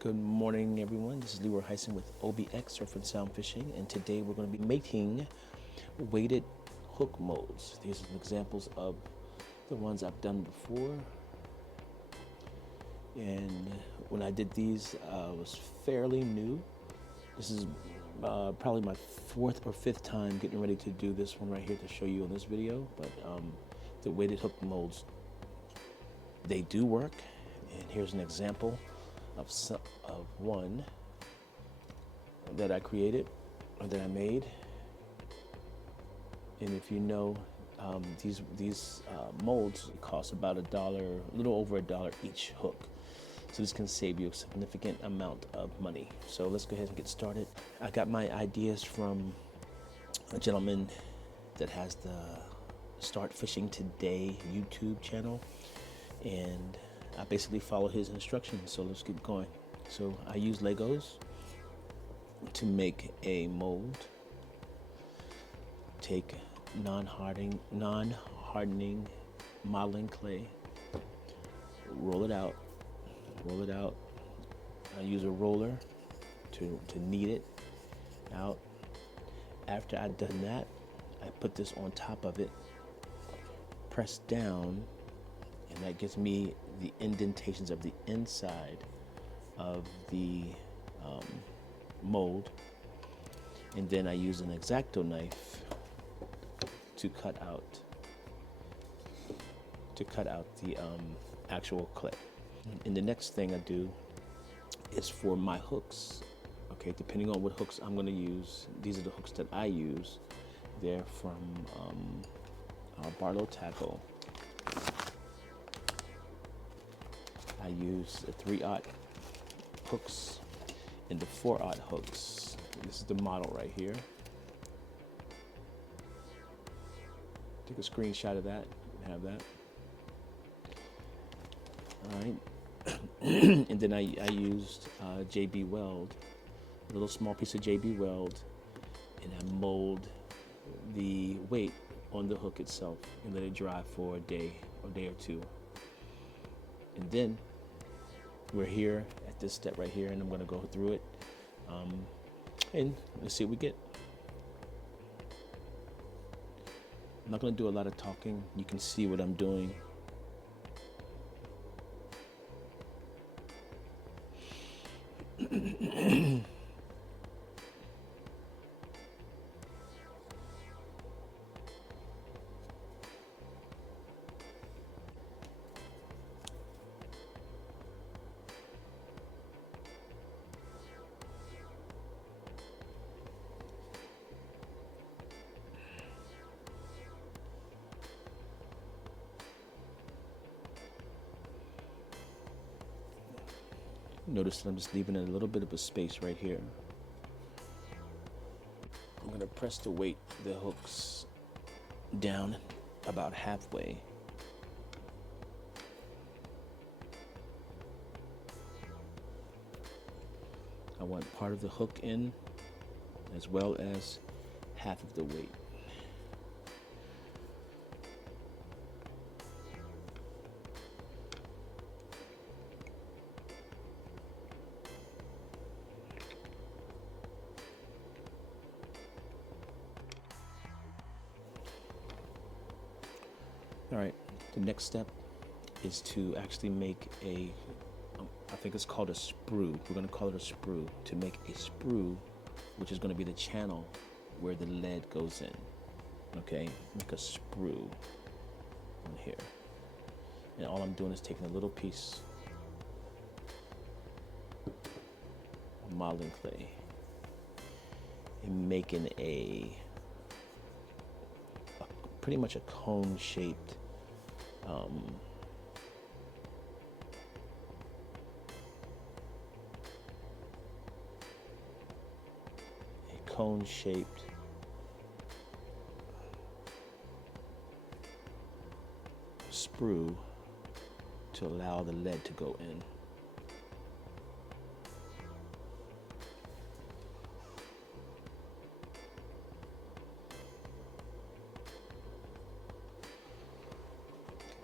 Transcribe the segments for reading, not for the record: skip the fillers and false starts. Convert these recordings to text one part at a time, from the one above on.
Good morning, everyone. This is Leroy Heisen with OBX Surf and Sound Fishing, and today we're going to be making weighted hook molds. These are some examples of the ones I've done before, and when I did these, I was fairly new. This is probably my fourth or fifth time getting ready to do this one right here to show you in this video, but the weighted hook molds, they do work, and here's an example of one that I created or that I made. And if you know, these molds cost about $1, a little over $1 each hook. So this can save you a significant amount of money. So let's go ahead and get started. I got my ideas from a gentleman that has the Start Fishing Today YouTube channel, and I basically follow his instructions. So let's get going. So I use Legos to make a mold. Take non-hardening modeling clay, roll it out. I use a roller to knead it out. After I've done that, I put this on top of it, press down, and that gives me the indentations of the inside of the mold. And then I use an X-Acto knife to cut out the actual clay. And the next thing I do is for my hooks. Okay, depending on what hooks I'm going to use, these are the hooks that I use. They're from Barlow Tackle. I use the 3/0 hooks and the 4/0 hooks. This is the model right here. Take a screenshot of that and have that. All right. And then I used JB Weld, a little small piece of JB Weld, and I mold the weight on the hook itself and let it dry for a day or two. And then we're here at this step right here, and I'm going to go through it, and let's see what we get. I'm not going to do a lot of talking. You can see what I'm doing. Notice that I'm just leaving a little bit of a space right here. I'm going to press the weight of the hooks down about halfway. I want part of the hook in as well as half of the weight. All right, the next step is to actually make I think it's called a sprue. We're going to call it a sprue. To make a sprue, which is going to be the channel where the lead goes in. Okay, make a sprue on here. And all I'm doing is taking a little piece of modeling clay and making pretty much a cone-shaped sprue to allow the lead to go in.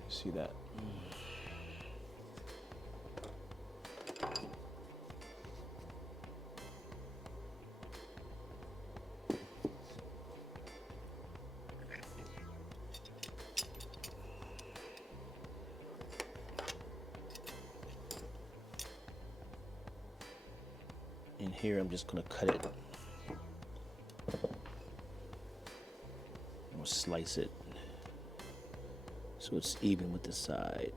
See that? And here I'm just going to cut it or slice it so it's even with the side.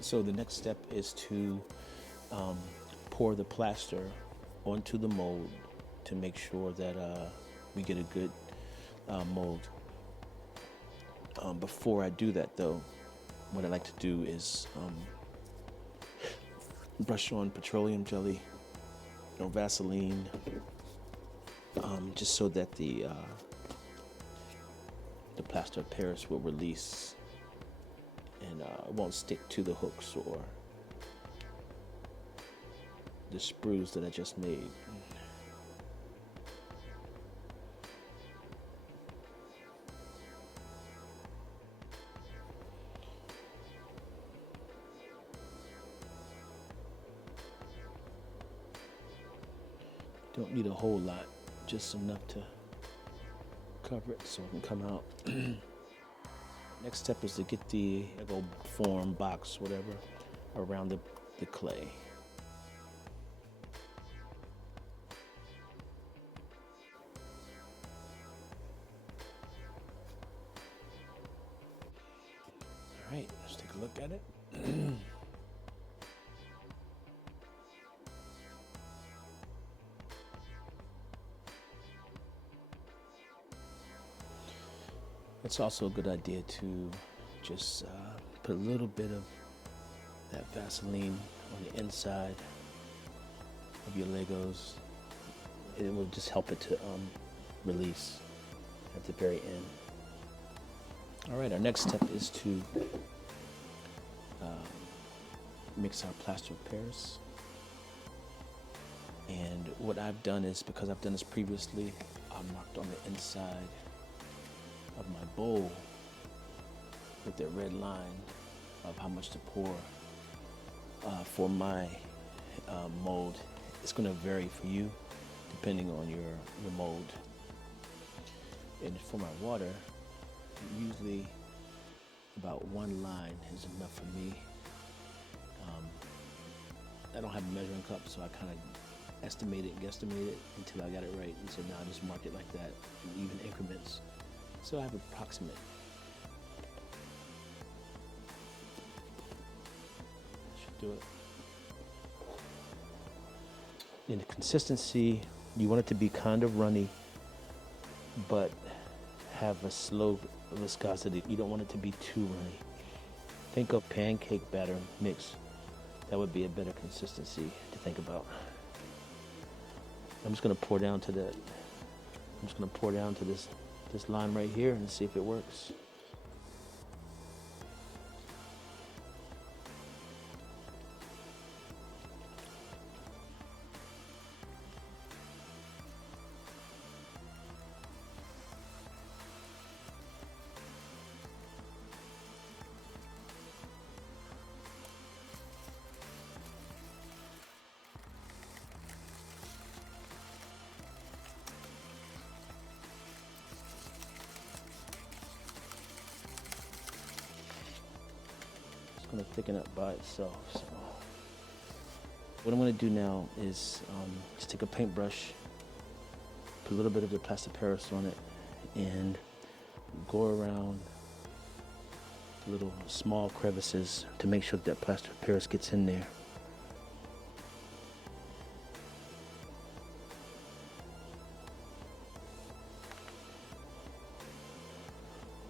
So the next step is to pour the plaster onto the mold to make sure that we get a good mold. Before I do that though, what I like to do is brush on petroleum jelly or Vaseline, just so that the plaster of Paris will release and it won't stick to the hooks or the sprues that I just made. Don't need a whole lot, just enough to cover it so it can come out. Next step is to get the Lego form, box, whatever, around the clay. All right, let's take a look at it. It's also a good idea to just put a little bit of that Vaseline on the inside of your Legos. It will just help it to release at the very end. All right, our next step is to mix our plaster of Paris. And what I've done is, because I've done this previously, I marked on the inside of my bowl with the red line of how much to pour for my mold. It's going to vary for you depending on your mold. And for my water, usually about one line is enough for me. I don't have a measuring cup, so I kind of estimate it, guesstimate it until I got it right. And so now I just mark it like that in even increments. So I have approximate. Should do it. In the consistency, you want it to be kind of runny, but have a slow viscosity. You don't want it to be too runny. Think of pancake batter mix. That would be a better consistency to think about. I'm just going to pour down to that. I'm just going to pour down to this line right here and see if it works. Going to thicken up by itself. So what I'm going to do now is just take a paintbrush, put a little bit of the plaster Paris on it, and go around the little small crevices to make sure that plaster of Paris gets in there.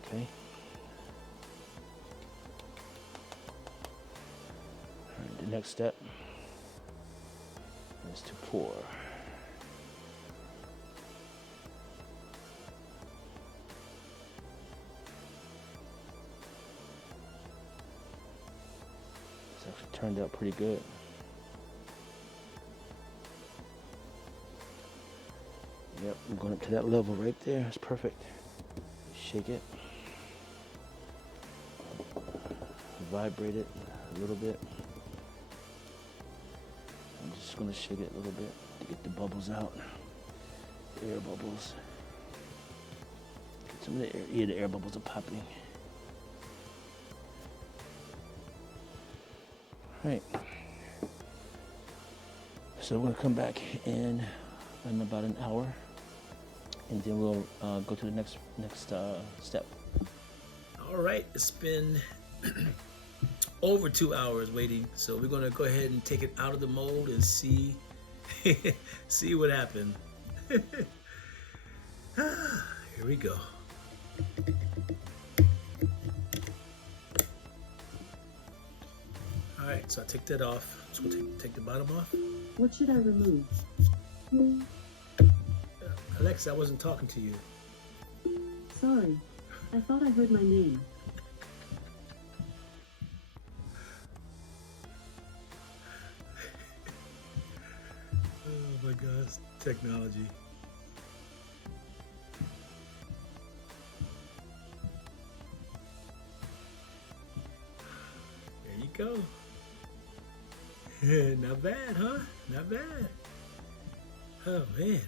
Okay. All right, the next step is to pour. It's actually turned out pretty good. Yep, I'm going up to that level right there. It's perfect. Shake it. Vibrate it a little bit. I'm just going to shake it a little bit to get the bubbles out. The air bubbles. Some of the air, yeah, the air bubbles are popping. Right. So we're going to come back in about an hour, and then we'll go to the next step. All right, it's been over 2 hours waiting, so we're going to go ahead and take it out of the mold and see see what happened. Here we go. All right, so I take that off. So we'll take the bottom off. What should I remove? Alexa, I wasn't talking to you. Sorry, I thought I heard my name. Oh my gosh, technology. There you go. Not bad, huh? Not bad. Oh man,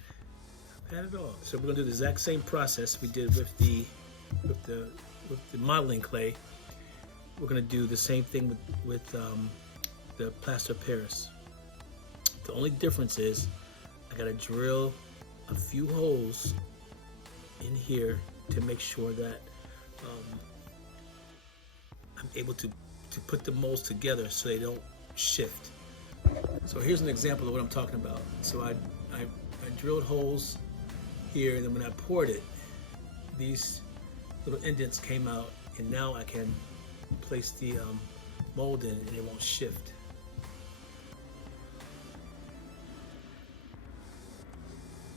not bad at all. So we're gonna do the exact same process we did with the modeling clay. We're gonna do the same thing with the plaster of Paris. The only difference is I gotta drill a few holes in here to make sure that I'm able to put the molds together so they don't shift. So here's an example of what I'm talking about. So I drilled holes here, and then when I poured it, these little indents came out, and now I can place the mold in and it won't shift.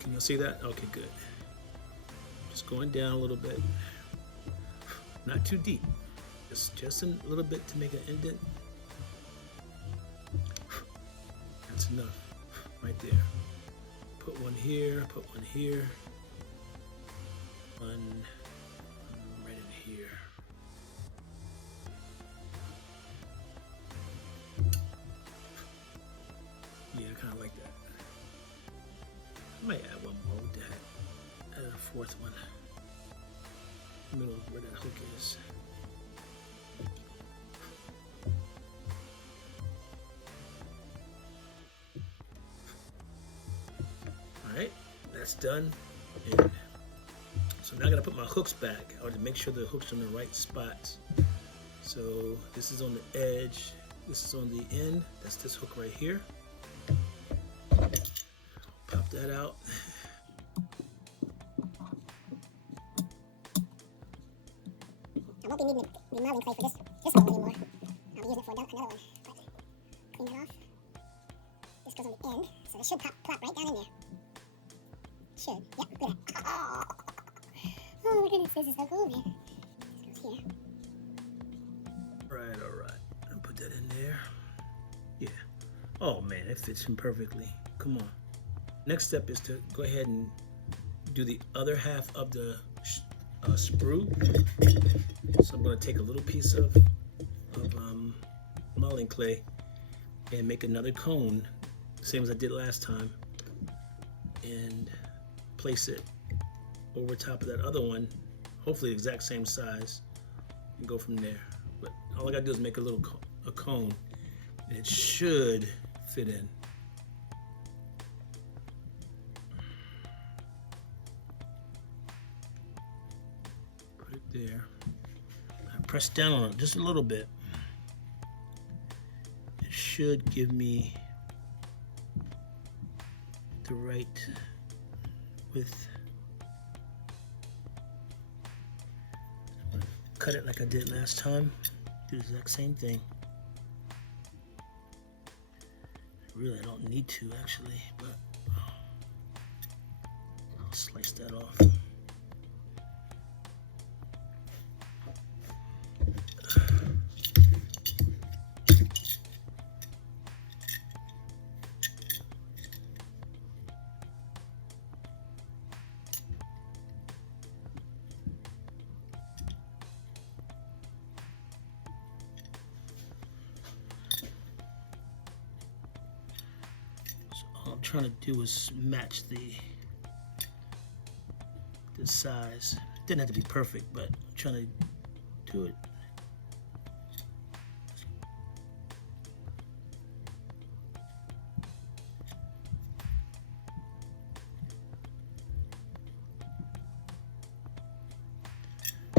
Can you see that? Okay, good. Just going down a little bit. Not too deep. Just a little bit to make an indent. That's enough. Right there. Put one here, put one here. One right in here. Yeah, I kind of like that. I might add one more with that. Add a fourth one. Middle of where that hook is. Alright, that's done. And so now I gotta put my hooks back. I want to make sure the hooks are in the right spots. So this is on the edge, this is on the end. That's this hook right here. Pop that out. I won't be needing the modeling clay for this mold anymore. I'll be using it for another one. But clean that off. This goes on the end, so this should plop right down in there. Should. Yep, look at that. Oh my goodness, this is so cool, man. This goes here. Right, alright. I'll put that in there. Yeah. Oh man, it fits him perfectly. Come on. Next step is to go ahead and do the other half of the sprue. So I'm going to take a little piece of modeling clay and make another cone, same as I did last time, and place it over top of that other one, hopefully the exact same size, and go from there. But all I got to do is make a little cone, and it should fit in. Put it there. I press down on it just a little bit. It should give me the right width. Cut it like I did last time. Do the exact same thing. Really, I don't need to actually, but I'll slice that off. All I'm trying to do is match the size. Didn't have to be perfect, but I'm trying to do it.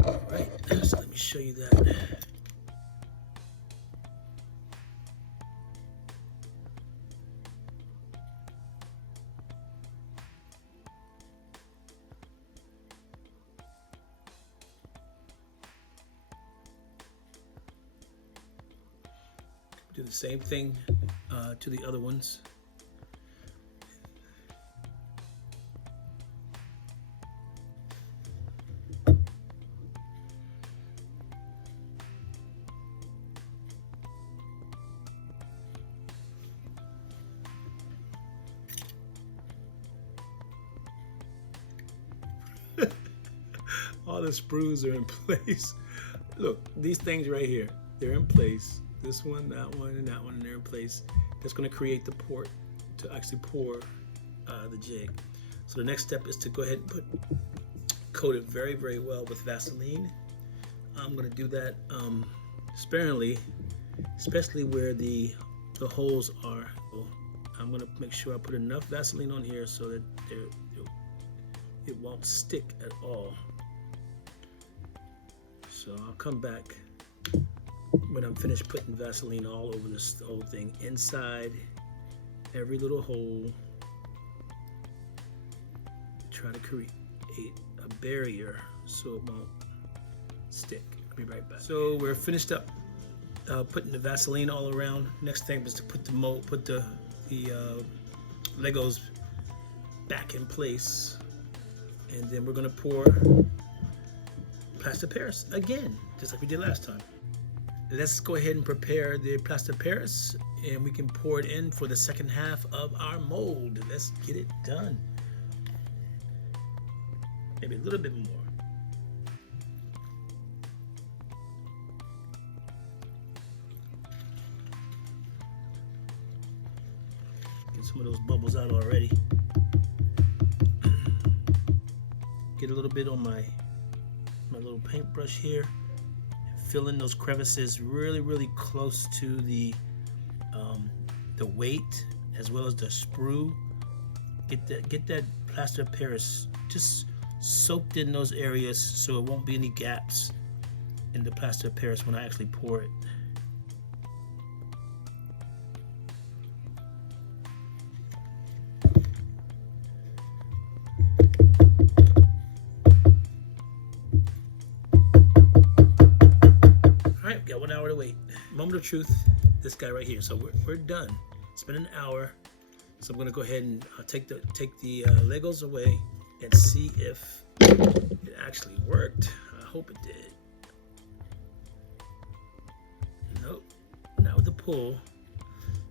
All right, so let me show you that. Do the same thing to the other ones. All the sprues are in place. Look, these things right here, they're in place. This one, that one, and that one, and they're in place. That's going to create the port to actually pour the jig. So the next step is to go ahead and coat it very, very well with Vaseline. I'm going to do that sparingly, especially where the holes are. I'm going to make sure I put enough Vaseline on here so that it won't stick at all. So I'll come back when I'm finished putting Vaseline all over this whole thing, inside every little hole. Try to create a barrier so it won't stick. I'll be right back. So we're finished up putting the Vaseline all around. Next thing was to put the Legos back in place, and then we're gonna pour plaster Paris again, just like we did last time. Let's go ahead and prepare the plaster Paris, and we can pour it in for the second half of our mold. Let's get it done. Maybe a little bit more. Get some of those bubbles out already. Get a little bit on my little paintbrush here. Fill in those crevices really, really close to the weight as well as the sprue. Get that plaster Paris just soaked in those areas so it won't be any gaps in the plaster Paris when I actually pour it. Alright, got 1 hour to wait. Moment of truth, this guy right here. So we're done. It's been an hour. So I'm gonna go ahead and take the Legos away and see if it actually worked. I hope it did. Nope, not with the pull.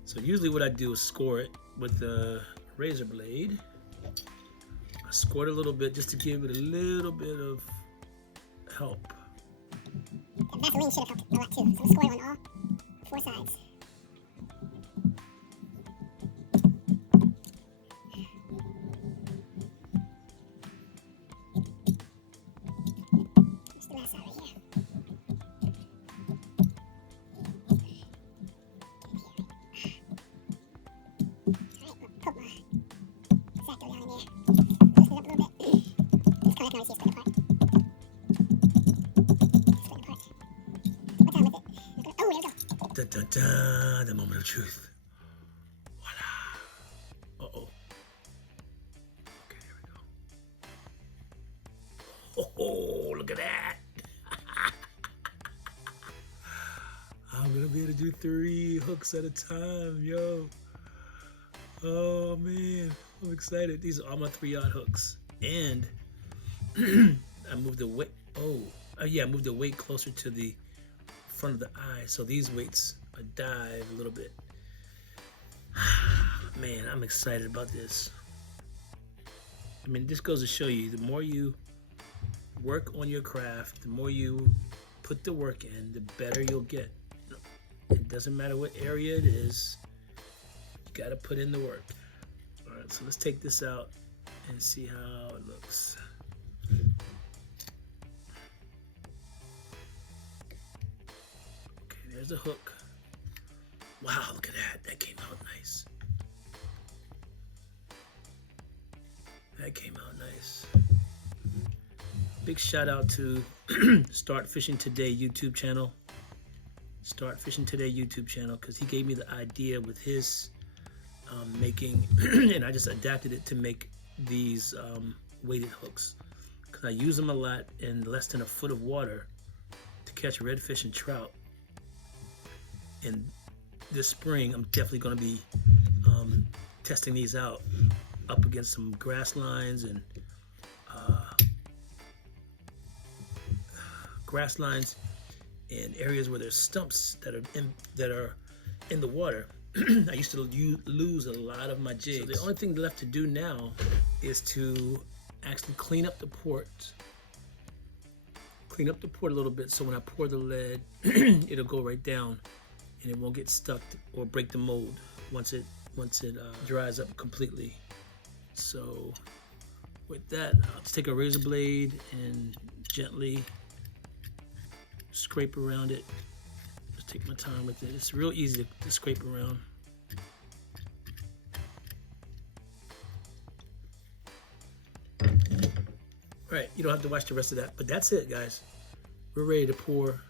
So usually what I do is score it with the razor blade. I scored a little bit just to give it a little bit of help. The Vaseline should have helped a lot too. So I'm scoring on all 4 sides. Just the last side right here. Alright, put my X-Acto down in there. Loosen it up a little bit. This color I can already see it's splitting apart. Splitting apart. Dun, dun, dun, the moment of truth. Voila. Uh-oh. Okay, there we go. Oh, look at that. I'm gonna be able to do 3 hooks at a time, yo. Oh man, I'm excited. These are all my 3-yard hooks. And I moved the weight. I moved the weight closer to the front of the eye, so these weights dive a little bit. Man, I'm excited about this. I mean, this goes to show you, the more you work on your craft, the more you put the work in, the better you'll get. It doesn't matter what area it is, you gotta put in the work. All right, so let's take this out and see how it looks. Okay, there's a hook. Wow, look at that. That came out nice. That came out nice. Big shout out to Start Fishing Today YouTube channel. Start Fishing Today YouTube channel, because he gave me the idea with his making, and I just adapted it to make these weighted hooks, because I use them a lot in less than a foot of water to catch redfish and trout. And this spring, I'm definitely going to be testing these out up against some grass lines and areas where there's stumps that are in the water. I used to lose a lot of my jigs. So the only thing left to do now is to actually clean up the port. Clean up the port a little bit, so when I pour the lead, it'll go right down and it won't get stuck or break the mold once it dries up completely. So with that, I'll just take a razor blade and gently scrape around it. Just take my time with it. It's real easy to scrape around. All right, you don't have to watch the rest of that, but that's it, guys. We're ready to pour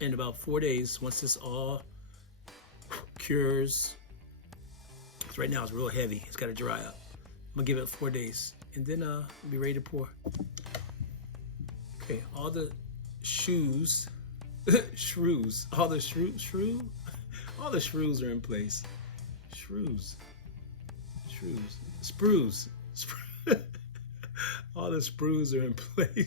in about 4 days, once this all cures. So right now it's real heavy. It's got to dry up. I'm gonna give it 4 days, and then we'll be ready to pour. Okay, all the shrews are in place. Sprues. All the sprues are in place.